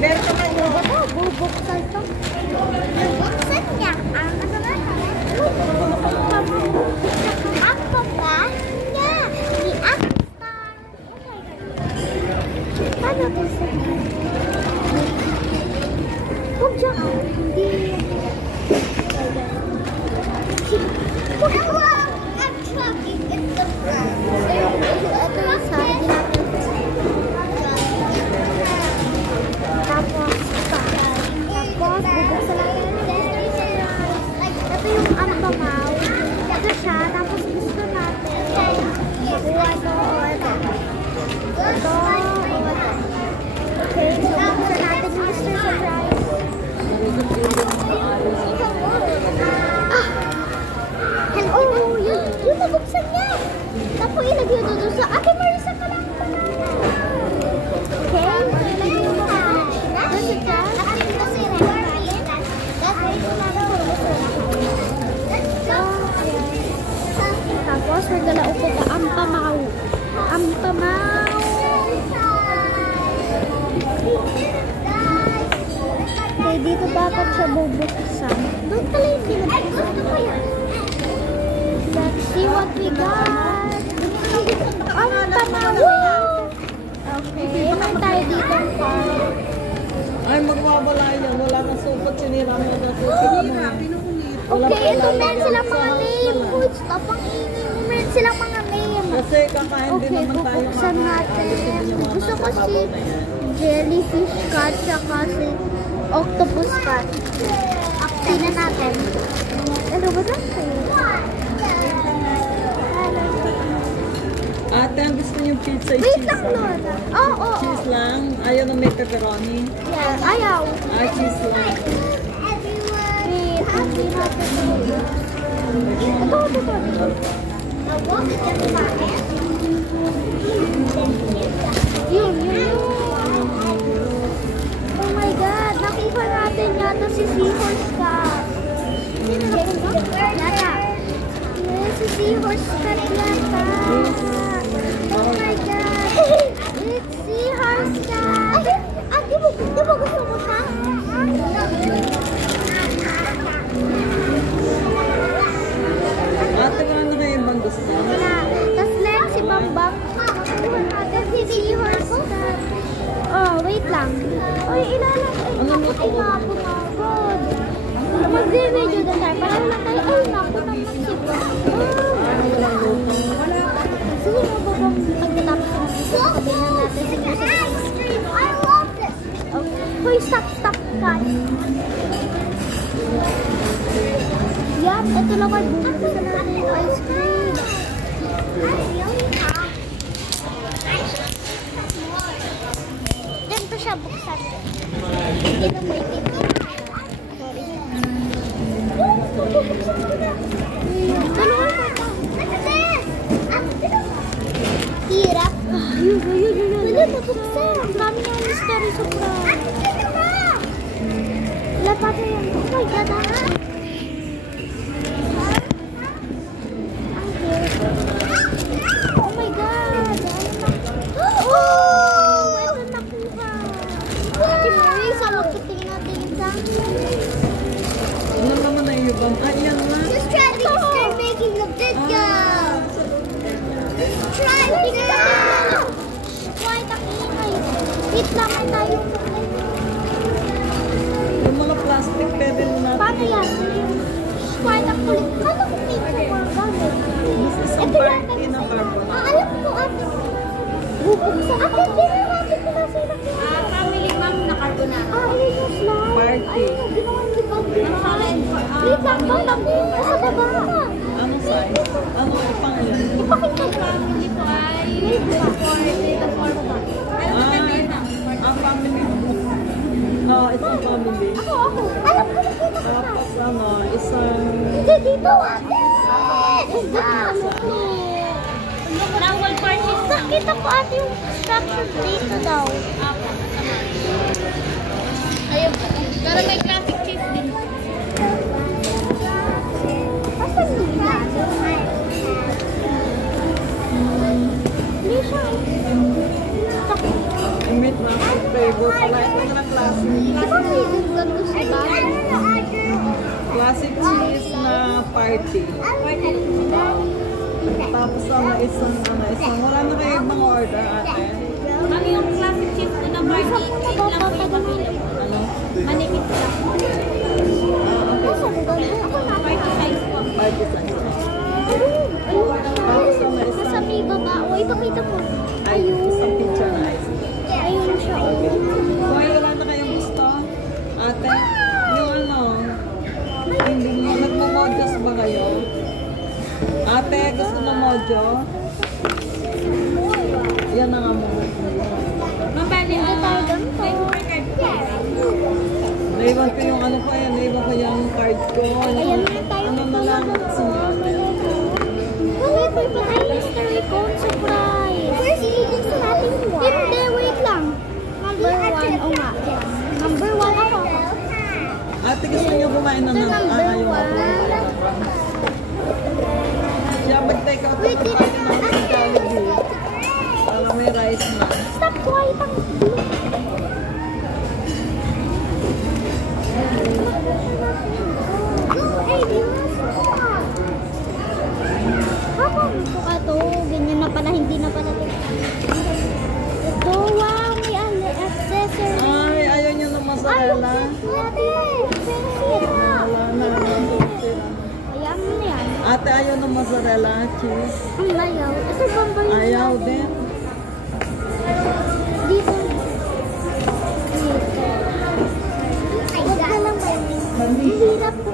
Meron ka man yun. Bubuksan to. Bubuksan niya. Ang ano nga? Ang papa niya. I-aktan. Paano to sa huwag siya ka. Hindi. I'm talking in the front. Ito yung sabi natin. Tapos, bubuksan natin. Ito yung ampamaw. Ito siya. Tapos gusto natin. Makuha ito o ito. Ito o ito. Okay, so bubuksan natin yung Mr. Surprise. Hello! Yung nabuksan niya! Tapos ilagay ito doon sa Ate Marisa ka lang. Okay, so ilagay mo ka. Doon siya. Tapos regala upo ka ampamaw. Ampamaw! Okay, dito dapat siya bubuksan. Doon pala yung pinag gusto ko yan. Let's see what we got. Ampamaw! Okay, may tayo dito ang car. Ay, magwawala yan. Wala kang supot. Sinira mo na supot. Okay, ito meron silang mga name. Good stuff ang ingin. Meron silang mga name. Kasi kakain din naman tayo. Okay, bubuksan natin. Gusto ko si jellyfish cat saka si octopus cat. Tingnan natin. Ano ba ito? Ate, ang gusto niyong pizza Wait cheese lang, lang. Lola. Oo. Cheese lang? Ayaw na may pepperoni? Yeah, ayaw. Cheese lang. Wait, hindi natin. Ito. Yun. Oh my God, nakuha natin yata si Seahorse Cat. Yata. Yes, si Seahorse Cat yata. Oh my God. It's Seahorse Cat. Di ba gusto mo siya? Ate, wala na kayo ibang gusto? Wala. Tapos next, si Bambam. Nakuha natin si Seahorse Cat. Oh, wait lang. Oy, ilalagay. Pumagod. Mag-video na tayo. Parang lang tayo. Ay, naku naman si Bambam. Sige mo ba bang pagkatapos ng video, sabihin natin si ice cream. I love this. Okay. Hoy, stop, guys. Yan, ito lang ay bubuksan natin yung ice cream. Ganito siya buksan. Hindi na may tip. Sorry. Bubuksan ko na. Dalawa na ito. Hirap. Yun. Wala mabuksan. Ang dami ng mystery surprise. Wala pa ito yan. Oh my God, oh my God! Oh! Ito nakuha! Si Marisa, magpitingin natin yung dami. Ano naman na iyo bang? Ayan na. Just try to start making a video! Try to! Quiet ang ingay. Wait lang, may tayong Yung mga plastic pwede na natin. paano yan? Quiet ang kulit. Paano kung may mga gamit? This is a party na carbon. Alam ko, ate. Bubuksan. Ate, hindi na natin pinasila ko. Family ma'am na carbonara. Ayun yung slime. Party. Ayun yung ginawa ni Bob. Wait lang, tabi. Sa baba. Ano size? Ano pang yan? Ipakita ko. Family po ay Ang family. It's a family. Ako. Alam ko, nakita ko na. Tapos isang... Hindi, dito, ate. Lawal parties. Nakita ko ate yung structure dito daw. Ayun. Pero may classic cheese din. Asan nila? Hindi siya. Meat na flavor pala. Ito na Di ba may ganito sa bahay? Classic cheese na party. Tapos isang wala na kayo ibang order ate. Mami, yung classic cheese na party, yun lang po yung available. Ano? Manipis lang. Party size po. Party size. Nasa may baba. O, ipakita mo. Ayun. Isang picture na ice. Ayun siya. Kung wala na kayong gusto, ate, yung ano, hindi mo, nagmo-modyos ba kayo? Ate, gusto mo modyo? Yan na nga mo. Mabali, Naiwan ko yung ano ko yan, naiwan ko yung card ko. Ayan na tayo. Ano na lang gusto mo ate? Wala po pa tayo mystery code surprise. First, gusto natin one. Hindi, wait lang. Number 1. O nga. Number 1 ako. Ate, gusto niyo kumain na ng Number ayaw ako. 1. Siya, mag-take out Wait, ako dito kasi na. ng Jollibee. Para may rice na. Stop quiet ang ka to, ganyan na pala, hindi na pala ito. Ito, wow, may accessory. Ay, ayaw niyo ng mozzarella? Wala na, sira. Ayan mo na yan. Ate, ayaw ng mozzarella, cheese. Ang layaw. Ito bang ba yun? Ayaw din. Dito. Dito. Huwag ka lang ba yun? Ang hirap po.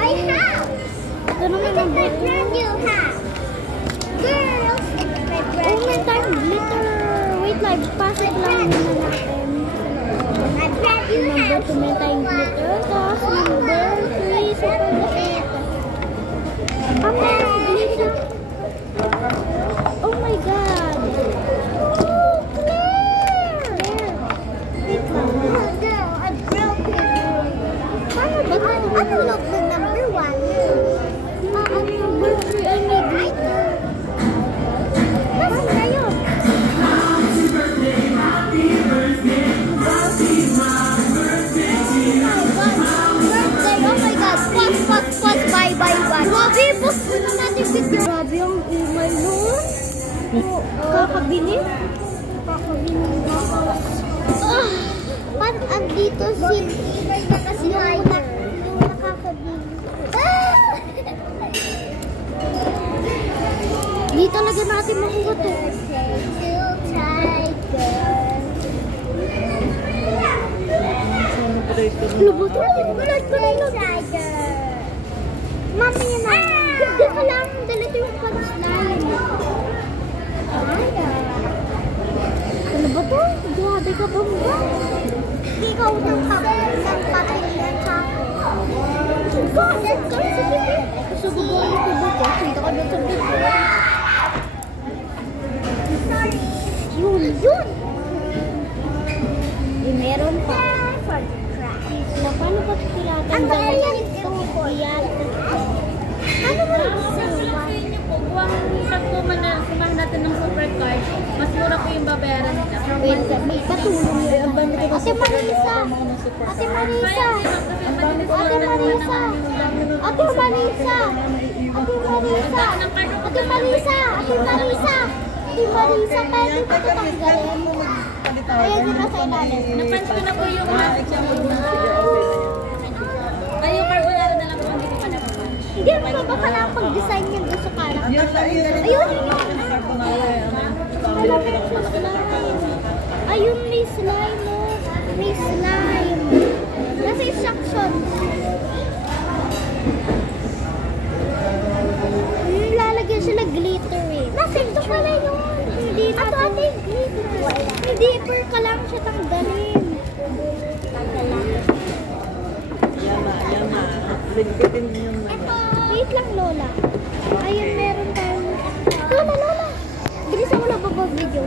My house! Ito naman ang My brand new house! Girls, it's my Oh, brand may new time glitter. Wait lang, pasok lang muna natin. My brand new Number house! 2 may time glitter. Tapos number 3, super glitter. Ang meron glitter. Oh my God. Oh, Claire! Wait lang. Girl, I broke it. Paano ba ito? Ano look the number 1? Ang number 3 ay may glitter. Nasaan na yun? Birthday, oh my God. What, bye, what? Grabe, post mo na natin video. Grabe ang email nun. Kakabili? Parang ang dito si... Yung nakakabili. Di talaga natin makuha to. Lubot na, bulat ko na lang. Mami yun na. Hindi ka lang, dalito yung pag-slime. Ano ba to? Grabe ka ba mo? Ikaw ng papilihan sa akin. Bakit ka sa bibi? Gusto ko ba yung kubo ko? Punta ka doon sa bibi. Sorry. Yun. Eh, meron pa. For the crack. Na, paano ba sila Ang bayan ito? Yan. Ano ba yung Sa inyo po? Kung sumahan natin ng supercard, mas mura po yung babayaran nila. Wait, may patulong yun. Ate Marisa! Ate Marisa! Ate Marisa! Ate Marisa! Ate Marisa! Ate Marisa! Ate Marisa! Ate Marisa! Pwede ko ito tanggalin. Ayan din nasa ilalim. Napansin ko na po yung ay, yung carbonara na lang po, hindi ko pa napapan. Hindi mo ba baka nakapag-design yung gusto ka lang? Ayun yun. Ayun, may slime mo. May slime. Nasa instruction. Lalagyan sila glitter eh. Nasa ito pala yun. Hindi na ito. Ate, glitter. Hindi, per ka lang siya tanggalin. Tanggalin. Yan na. Ligpitin yun na. Wait lang, Lola. Ayun, meron tayong... Lola! Bilisan mo na ba video?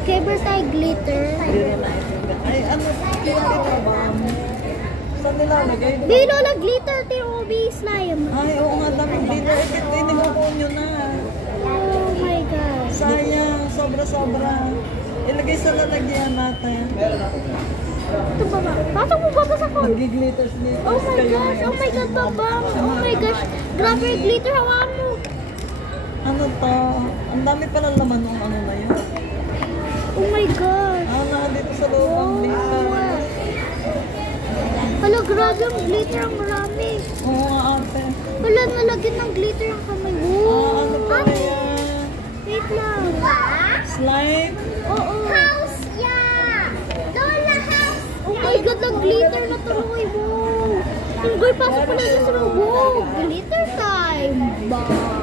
Okay, meron tayong glitter. Ay, ano? Kaya ito ba? Saan nilalagay? Di, Lola, glitter. T.O.B. slime. Ay, oo nga, daming glitter. Hindi mo po nyo na. Oh my God. Sayang. sobra-sobra. Ilagay sa lalagyan natin. Ito ba ba? Pasok mo ba sa ko? Nag-glitters Oh my gosh! Oh my god, babang! Oh my gosh! Grabe yung glitter, hawakan mo! Ano to? Ang dami pala laman ng ano na yun. Oh my gosh! Dito sa loob ang glitter. Hala, grabe ang glitter, ang marami. Oo nga ate. Hala, nalagyan ng glitter ang kamay. Wow! Ano pa yan? Wait lang. Slime? Oo. House, yeah! Lola house! Oh my god, nag-glitter na tuloy. Wow! Yung girl, pasok mo na sa loob. Wow! Glitter time! Ba!